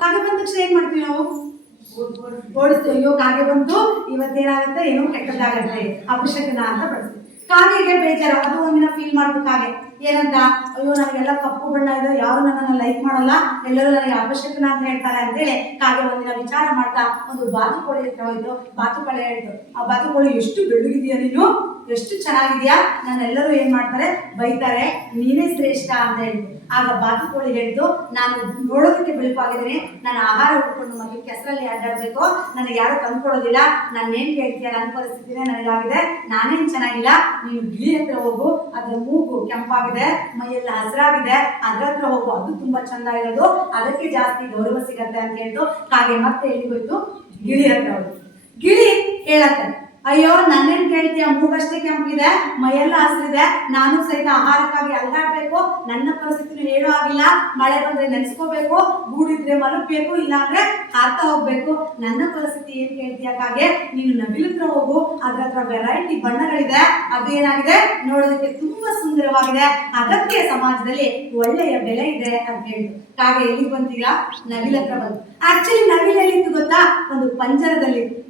ಕಾಗೆ ಬಂದ ತಕ್ಷಣ ಏನ್ ಮಾಡ್ತೀವಿ ನಾವು? ಓಡಿಸ್ತೀವಿ. ಅಯ್ಯೋ, ಕಾಗೆ ಬಂತು. ಇವತ್ತೇನಾಗುತ್ತೆ ಏನೋ ಕೆಟ್ಟದಾಗತ್ತೆ ಅಪಶಕನ ಅಂತ ಬಳಸ್ತೀವಿ ಕಾಗೆಗೆ ಬೇಜಾರ. ಅದು ಒಂದಿನ ಫೀಲ್ ಮಾಡ್ಬೇಕು ಕಾಗೆ. ಏನಂತ? ಅಯ್ಯೋ, ನನಗೆಲ್ಲ ಕಪ್ಪು ಬಣ್ಣ ಇದೆ. ಯಾರು ನನ್ನನ್ನು ಲೈಕ್ ಮಾಡಲ್ಲ. ಎಲ್ಲರೂ ನನಗೆ ಅಪಶಕನ ಅಂತ ಹೇಳ್ತಾರೆ ಅಂತೇಳಿ ಕಾಗೆ ಒಂದಿನ ವಿಚಾರ ಮಾಡ್ತಾ ಒಂದು ಬಾತುಕೋಳಿ ಹತ್ರ ಹೋಯ್ತು. ಬಾತುಕೋಳಿ ಹೇಳ್ತು, ಆ ಬಾತುಕೋಳಿ ಎಷ್ಟು ಬೆಳಗಿದೆಯಾ ನೀನು? ಎಷ್ಟು ಚೆನ್ನಾಗಿದ್ಯಾ? ನನ್ನೆಲ್ಲರೂ ಏನ್ ಮಾಡ್ತಾರೆ? ಬೈತಾರೆ. ನೀನೇ ಶ್ರೇಷ್ಠ ಅಂತ ಹೇಳಿ ಆಗ ಬಾತುಕೋಳಿ ಹೇಳಿದ್ದು ನಾನು ನೋಡೋದಕ್ಕೆ ಬೆಳಪಾಗಿದ್ದೀನಿ. ನಾನು ಆಹಾರ ಉಟ್ಕೊಂಡು ಮಗಿ ಕೆಸರಲ್ಲಿ ಅಡ್ಡಾಡ್ಬೇಕು. ನನಗೆ ಯಾರು ತಂದ್ಕೊಡೋದಿಲ್ಲ. ನಾನು ಏನ್ ಕೇಳ್ತೀಯ ನನ್ನ ಪರಿಸ್ಥಿತಿನೇ ನನಗಾಗಿದೆ. ನಾನೇನ್ ಚೆನ್ನಾಗಿಲ್ಲ? ನೀನು ಗಿಳಿ ಹತ್ರ ಹೋಗು. ಅದ್ರ ಮೂಗು ಕೆಂಪಾಗಿದೆ. ಮೈಯೆಲ್ಲ ಹಸಿರಾಗಿದೆ. ಅದ್ರ ಹತ್ರ ಹೋಗು. ಅದು ತುಂಬಾ ಚಂದ ಇರೋದು ಅದಕ್ಕೆ ಜಾಸ್ತಿ ಗೌರವ ಸಿಗತ್ತೆ ಅಂತ ಹೇಳ್ತು ಹಾಗೆ ಮತ್ತೆ ಎಲ್ಲಿ ಹೋಯ್ತು? ಗಿಳಿ ಹತ್ರ ಹೋಯ್ತು. ಗಿಳಿ ಹೇಳತ್ತೆ. ಅಯ್ಯೋ, ನನ್ನೇನ್ ಕೇಳ್ತೀಯ? ಮೂಗಷ್ಟೇ ಕೆಂಪಿದೆ, ಮೈಯೆಲ್ಲ ಹಸಿರಿದೆ. ನಾನು ಸಹಿತ ಆಹಾರಕ್ಕಾಗಿ ಅಲ್ದಾಡ್ಬೇಕು ನನ್ನ ಪರಿಸ್ಥಿತಿನೂ ಹೇಳೋ ಆಗಿಲ್ಲ ಮಳೆ ಬಂದ್ರೆ ನೆನೆಸ್ಕೋಬೇಕು. ಗೂಡಿದ್ರೆ ಮಲಗಬೇಕು, ಇಲ್ಲಾಂದ್ರೆ ಹಾರ್ತಾ ಹೋಗ್ಬೇಕು. ನನ್ನ ಪರಿಸ್ಥಿತಿ ಏನ್ ಕೇಳ್ತೀಯ ಕಾಗೆ? ನೀನು ನವಿಲತ್ರ ಹೋಗು. ಅದ್ರ ಹತ್ರ ವೆರೈಟಿ ಬಣ್ಣಗಳಿದೆ. ಅದು ಏನಾಗಿದೆ ನೋಡೋದಕ್ಕೆ ತುಂಬಾ ಸುಂದರವಾಗಿದೆ. ಅದಕ್ಕೆ ಸಮಾಜದಲ್ಲಿ ಒಳ್ಳೆಯ ಬೆಲೆ ಇದೆ ಅಂತ ಹೇಳಿದ್ರು ಕಾಗೆ ಎಲ್ಲಿಗೆ ಬಂತೀರಾ ನವಿಲತ್ರ ಬಂತು ಆಕ್ಚುಲಿ ನವಿಲಲ್ಲಿ ಎಲ್ಲಿತ್ತು ಗೊತ್ತಾ? ಒಂದು ಪಂಜರದಲ್ಲಿ.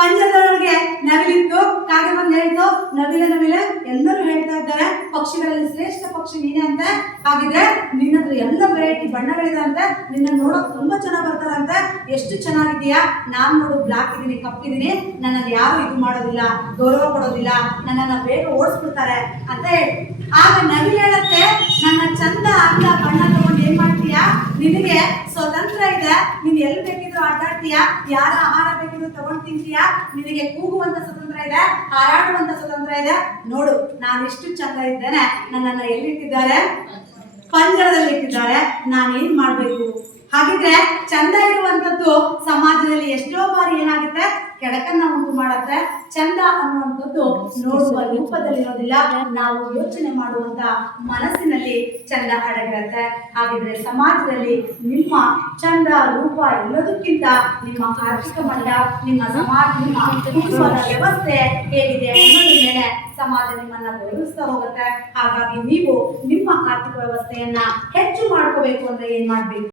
ಪಂಜರದೊಳಗೆ ನವಿಲಿತ್ತು ಕಾಗೆ ಬಂದು ಹೇಳ್ತು ನವಿಲೆ ನವಿಲೆ ಎಲ್ಲರೂ ಹೇಳ್ತಾ ಇದ್ದಾರೆ, ಪಕ್ಷಿಗಳಲ್ಲಿ ಶ್ರೇಷ್ಠ ಪಕ್ಷಿ ನೀನೆ ಅಂತ. ಹಾಗಿದ್ರೆ ನಿನ್ನದ್ರ ಎಲ್ಲ ವೆರೈಟಿ ಬಣ್ಣಗಳಿದೆ ಅಂತ ನಿನ್ನ ನೋಡೋಕ್ ತುಂಬಾ ಚೆನ್ನಾಗಿ ಬರ್ತಾರಂತೆ. ಎಷ್ಟು ಚೆನ್ನಾಗಿದೆಯಾ ನಾನು ನೋಡು ಬ್ಲಾಕ್ ಇದೀನಿ ಕಪ್ಪಿದೀನಿ ನನ್ನನ್ನು ಯಾರು ಇದು ಮಾಡೋದಿಲ್ಲ, ಗೌರವ ಕೊಡೋದಿಲ್ಲ. ನನ್ನನ್ನು ಬೇಗ ಓಡಿಸ್ಬಿಡ್ತಾರೆ ಅಂತ ಹೇಳಿ. ಆಗ ನವಿಲು ಹೇಳತ್ತೆ, ನನ್ನ ಚಂದ ಅಂದ ಬಣ್ಣ ತಗೊಂಡು ಏನ್ ಮಾಡ್ತೀಯಾ ನಿನಗೆ ಸ್ವತಂತ್ರ ಇದೆ ನೀನ್ ಎಲ್ಲಿ ಬೇಕಿದ್ರು ಅಡ್ಡಾಡ್ತೀಯಾ ಯಾರ ಆಹಾರ ಬೇಕಿದ್ರು ತಗೊಂಡ್ ತಿಂತೀಯಾ? ನಿನಗೆ ಕೂಗುವಂತ ಸ್ವತಂತ್ರ ಇದೆ, ಹಾರಾಡುವಂತ ಸ್ವತಂತ್ರ ಇದೆ. ನೋಡು, ನಾನು ಎಷ್ಟು ಚಂದ ಇದ್ದೇನೆ, ನನ್ನನ್ನ ಎಲ್ಲಿಟ್ಟಿದ್ದಾರೆ? ಪಂಜರದಲ್ಲಿ ಇಟ್ಟಿದ್ದಾರೆ ನಾನೇನ್ ಮಾಡ್ಬೇಕು? ಹಾಗಿದ್ರೆ ಚಂದ ಇರುವಂತದ್ದು ಸಮಾಜದಲ್ಲಿ ಎಷ್ಟೋ ಬಾರಿ ಏನಾಗುತ್ತೆ? ಕೆಡಕನ್ನ ಉಂಟು ಮಾಡತ್ತೆ. ಚಂದ ಅನ್ನುವಂಥದ್ದು ನೋಡುವ ರೂಪದಲ್ಲಿರೋದಿಲ್ಲ ನಾವು ಯೋಚನೆ ಮಾಡುವಂತ ಮನಸ್ಸಿನಲ್ಲಿ ಚಂದ ಅಡಗಿರುತ್ತೆ ಹಾಗಿದ್ರೆ ಸಮಾಜದಲ್ಲಿ ನಿಮ್ಮ ಚಂದ ರೂಪ ಎಲ್ಲದಕ್ಕಿಂತ ನಿಮ್ಮ ಆರ್ಥಿಕ ಮಟ್ಟ, ನಿಮ್ಮ ಸಮಾಜ, ನಿಮ್ಮ ಕುಟುಂಬದ ವ್ಯವಸ್ಥೆ ಹೇಗಿದೆ ಅನ್ನೋದ್ರ ಮೇಲೆ ಸಮಾಜ ನಿಮ್ಮನ್ನ ಗೌರವಿಸ್ತಾ ಹೋಗುತ್ತೆ. ಹಾಗಾಗಿ ನೀವು ನಿಮ್ಮ ಆರ್ಥಿಕ ವ್ಯವಸ್ಥೆಯನ್ನ ಹೆಚ್ಚು ಮಾಡ್ಕೋಬೇಕು ಅಂದ್ರೆ ಏನ್ ಮಾಡ್ಬೇಕು?